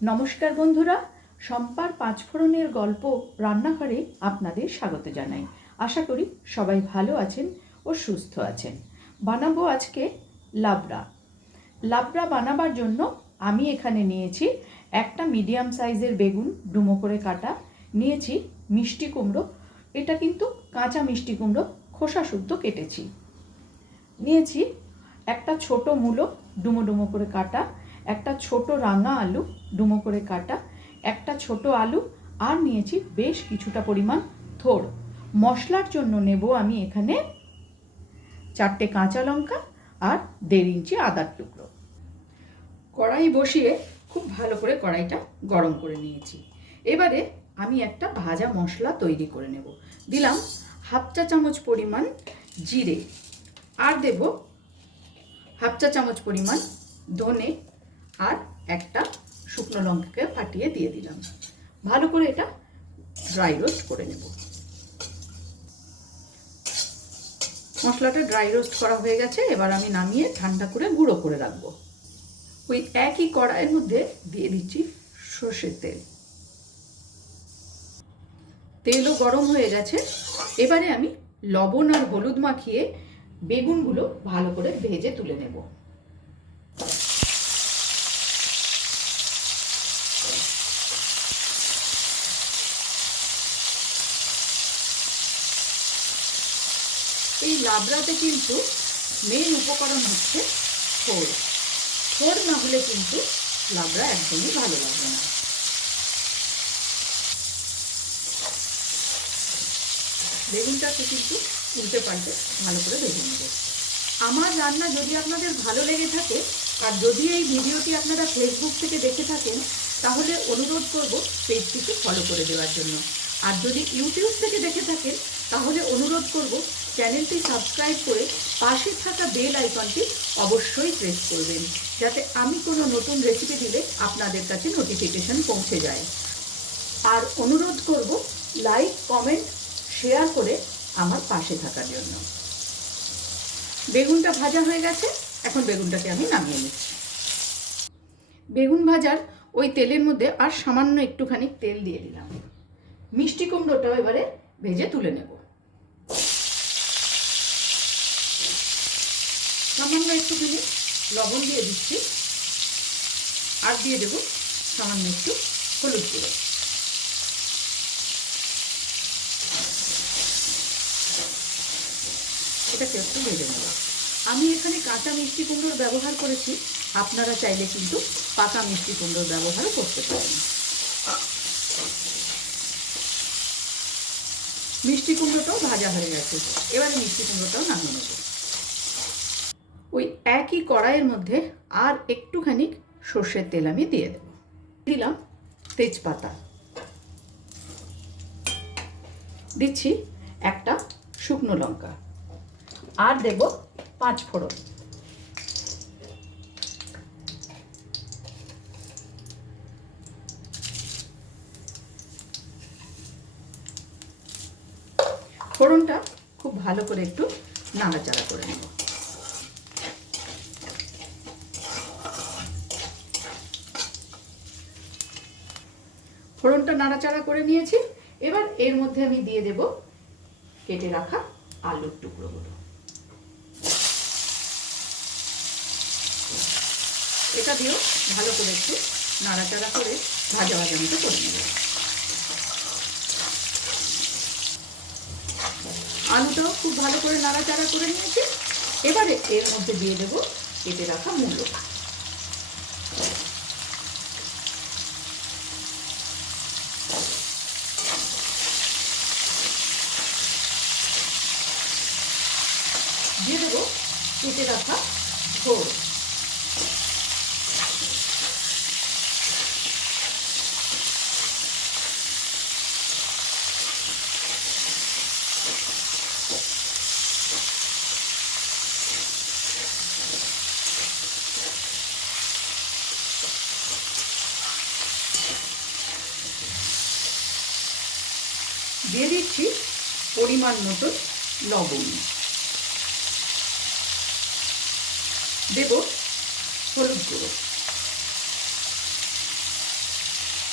নমস্কার বন্ধুরা, শম্পার পাঁচফোড়নের গল্প রান্নাঘরে আপনাদের স্বাগত জানাই। আশা করি সবাই ভালো আছেন ও সুস্থ আছেন। বানাবো আজকে লাবড়া। লাবড়া বানাবার জন্য আমি এখানে নিয়েছি একটা মিডিয়াম সাইজের বেগুন ডুমো করে কাটা, নিয়েছি মিষ্টি কুমড়ো, এটা কিন্তু কাঁচা মিষ্টি কুমড়ো, খোসা শুদ্ধ কেটেছি। নিয়েছি একটা ছোট মূলো ডুমো ডুমো করে কাটা, একটা ছোট রাঙা আলু ডুমো করে কাটা, একটা ছোট আলু, আর নিয়েছি বেশ কিছুটা পরিমাণ থোড়। মশলার জন্য নেব আমি এখানে 4টে কাঁচা লঙ্কা আর 1.5 ইঞ্চি আদার টুকরো। কড়াই বসিয়ে খুব ভালো করে কড়াইটা গরম করে নিয়েছি। এবারে আমি একটা ভাজা মশলা তৈরি করে নেব। দিলাম 1/2 চা চামচ পরিমাণ জিরে, আর দেব 1/2 চা চামচ পরিমাণ ধনে, আর একটা শুকনো লঙ্কাকে ফাটিয়ে দিয়ে দিলাম। ভালো করে এটা ড্রাই রোস্ট করে নেব। মশলাটা ড্রাই রোস্ট করা হয়ে গেছে, এবার আমি নামিয়ে ঠান্ডা করে গুঁড়ো করে রাখবো। ওই একই কড়াইয়ের মধ্যে দিয়ে দিচ্ছি সর্ষের তেল। তেলও গরম হয়ে গেছে, এবারে আমি লবণ আর হলুদ মাখিয়ে বেগুনগুলো ভালো করে ভেজে তুলে নেব। এই লাবড়াতে কিন্তু মেন উপকরণ হচ্ছে থোড়। থোড় না হলে কিন্তু লাবড়া একদমই ভালো লাগবে না। বেগুনটাকে কিন্তু উল্টে পাল্টে ভালো করে ভেজে নেব। আমার রান্না যদি আপনাদের ভালো লেগে থাকে, আর যদি এই ভিডিওটি আপনারা ফেসবুক থেকে দেখে থাকেন, তাহলে অনুরোধ করব পেজটিকে ফলো করে দেওয়ার জন্য। আর যদি ইউটিউব থেকে দেখে থাকেন, তাহলে অনুরোধ করব চ্যানেলটি সাবস্ক্রাইব করে পাশে থাকা বেল আইকনটি অবশ্যই প্রেস করবেন, যাতে আমি কোনো নতুন রেসিপি দিলে আপনাদের কাছে নোটিফিকেশন পৌঁছে যায়। আর অনুরোধ করব লাইক, কমেন্ট, শেয়ার করে আমার পাশে থাকার জন্য। বেগুনটা ভাজা হয়ে গেছে, এখন বেগুনটাকে আমি নামিয়ে নিচ্ছি। বেগুন ভাজার ওই তেলের মধ্যে আর সামান্য একটুখানি তেল দিয়ে দিলাম। মিষ্টি কুমড়োটাও এবারে ভেজে তুলে নেব। সামান্য একটুখানি লবণ দিয়ে দিচ্ছি, আর দিয়ে দেব সামান্য একটু হলুদ গুঁড়ো। এটাকে একটু ভেজে নেব। আমি এখানে কাঁচা মিষ্টি কুমড়োর ব্যবহার করেছি, আপনারা চাইলে কিন্তু পাকা মিষ্টি কুমড়োর ব্যবহারও করতে পারেন। মিষ্টি কুমড়োটাও ভাজা হয়ে গেছে, এবারে মিষ্টি কুমড়োটাও নামিয়ে নেব। ওই একই কড়াইয়ের মধ্যে আর একটুখানি সর্ষের তেল আমি দিয়ে দেব। দিলাম তেজপাতা, দিচ্ছি একটা শুকনো লঙ্কা, আর দেব 5 ফোড়ন। ফোড়নটা খুব ভালো করে একটু নাড়াচাড়া করে নেব। ফোড়নটা নাড়াচাড়া করে নিয়েছি, এবার এর মধ্যে আমি দিয়ে দেব কেটে রাখা আলুর টুকরোগুলো। এটা দিয়েও ভালো করে একটু নাড়াচাড়া করে ভাজা ভাজা মতো করে নেব। আলুটাও খুব ভালো করে নাড়াচাড়া করে নিয়েছি, এবারে এর মধ্যে দিয়ে দেব কেটে রাখা মূলো। দিয়ে দেব কেটে রাখা থোড়। দিয়ে দিচ্ছি পরিমাণ মতো লবণ, দেব হলুদ গুঁড়ো,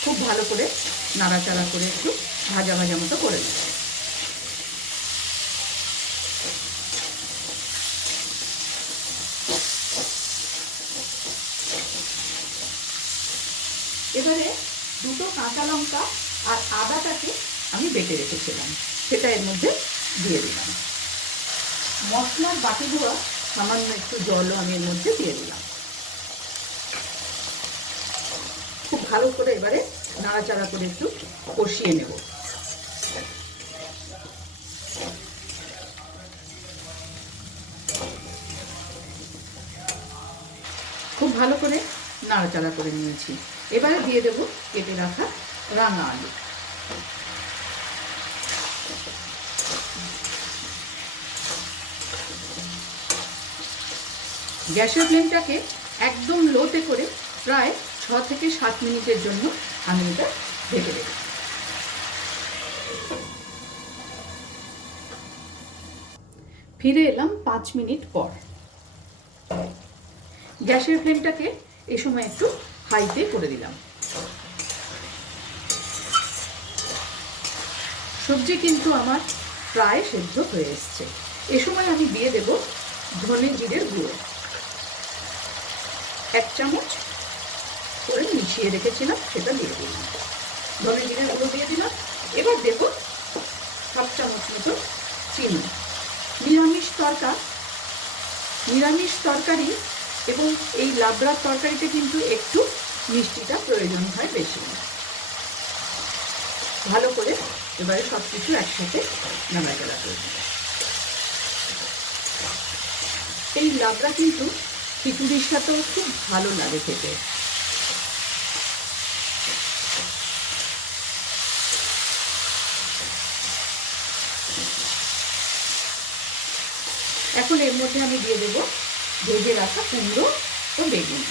খুব ভালো করে নাড়াচাড়া করে একটু ভাজা ভাজা মতো করে নেব। এবারে দুটো কাঁচা লঙ্কা আর আদাটাকে আমি বেটে রেখেছিলাম, সেটা এর মধ্যে দিয়ে দিলাম। মশলার বাটি ধোয়া সামান্য একটু জলও আমি এর মধ্যে দিয়ে দিলাম। খুব ভালো করে এবারে নাড়াচাড়া করে একটু কষিয়ে নেব। খুব ভালো করে নাড়াচাড়া করে নিয়েছি। এবারে দিয়ে দেব কেটে রাখা রাঙা আলু। গ্যাসের ফ্লেমটাকে একদম লোতে করে প্রায় 6 থেকে 7 মিনিটের জন্য আমি এটা ঢেকে দেব। ফিরে এলাম 5 মিনিট পর। গ্যাসের ফ্লেমটাকে এই সময় একটু হাইতে করে দিলাম। সবজি কিন্তু আমার প্রায় সেদ্ধ হয়ে এসছে। এ সময় আমি দিয়ে দেব ধনে জিরের গুঁড়ো। 1 চামচ করে মিশিয়ে রেখেছিলাম, সেটা দিয়ে দিলাম। ধনে জিরের গুঁড়ো দিয়ে দিলাম। এবার দেব 1/2 চামচ মতো চিনি। নিরামিষ তরকারি এবং এই লাবড়ার তরকারিতে কিন্তু একটু মিষ্টিটা প্রয়োজন হয় বেশি। ভালো করে এবারে সব কিছু একসাথে নাড়াচাড়া করে দেব। এই লাবড়া কিন্তু খিচুড়ির সাথেও খুব ভালো লাগে খেতে। এখন এর মধ্যে আমি দিয়ে দেব ভেজে রাখা কুমড়ো ও বেগুন।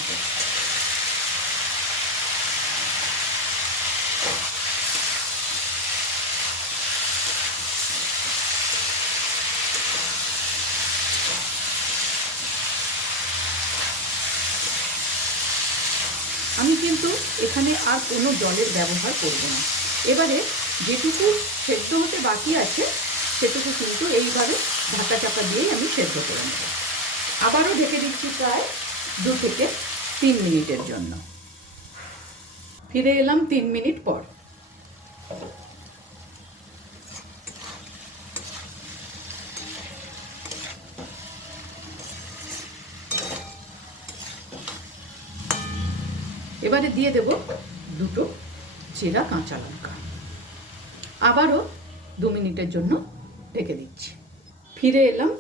আমি কিন্তু এখানে আর কোনো জলের ব্যবহার করব না। এবারে যেটুকু সেদ্ধ হতে বাকি আছে সেটুকু কিন্তু এইভাবে ঢাকা চাপা দিয়েই আমি সেদ্ধ করে নেব। আবারও ঢেকে দিচ্ছি প্রায় 2 থেকে 3 মিনিটের জন্য। ফিরে এলাম 3 মিনিট পর। এবারে দিয়ে দেব 2টো চেরা কাঁচা লঙ্কা। আবারও 2 মিনিটের জন্য ঢেকে দিচ্ছি। ফিরে এলাম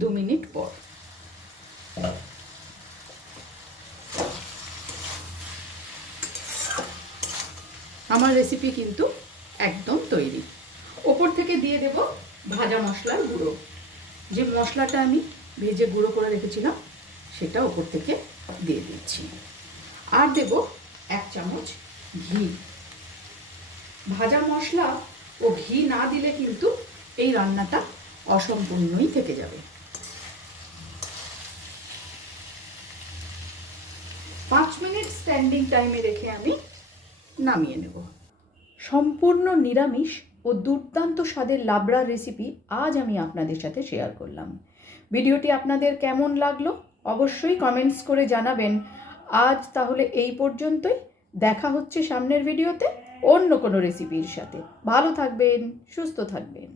2 মিনিট পর। আমার রেসিপি কিন্তু একদম তৈরি। ওপর থেকে দিয়ে দেব ভাজা মশলার গুঁড়ো। যে মশলাটা আমি ভেজে গুঁড়ো করে রেখেছিলাম সেটা ওপর থেকে দিয়ে দিচ্ছি। আর দেব 1 চামচ ঘি। ভাজা মশলা ও ঘি না দিলে কিন্তু এই রান্নাটা অসম্পূর্ণই থেকে যাবে। 5 মিনিট স্ট্যান্ডিং টাইমে রেখে আমি নামিয়ে নেব। সম্পূর্ণ নিরামিষ ও দুর্দান্ত স্বাদের লাবড়ার রেসিপি আজ আমি আপনাদের সাথে শেয়ার করলাম। ভিডিওটি আপনাদের কেমন লাগলো অবশ্যই কমেন্টস করে জানাবেন। আজ তাহলে এই পর্যন্তই। দেখা হচ্ছে সামনের ভিডিওতে অন্য কোনো রেসিপির সাথে। ভালো থাকবেন, সুস্থ থাকবেন।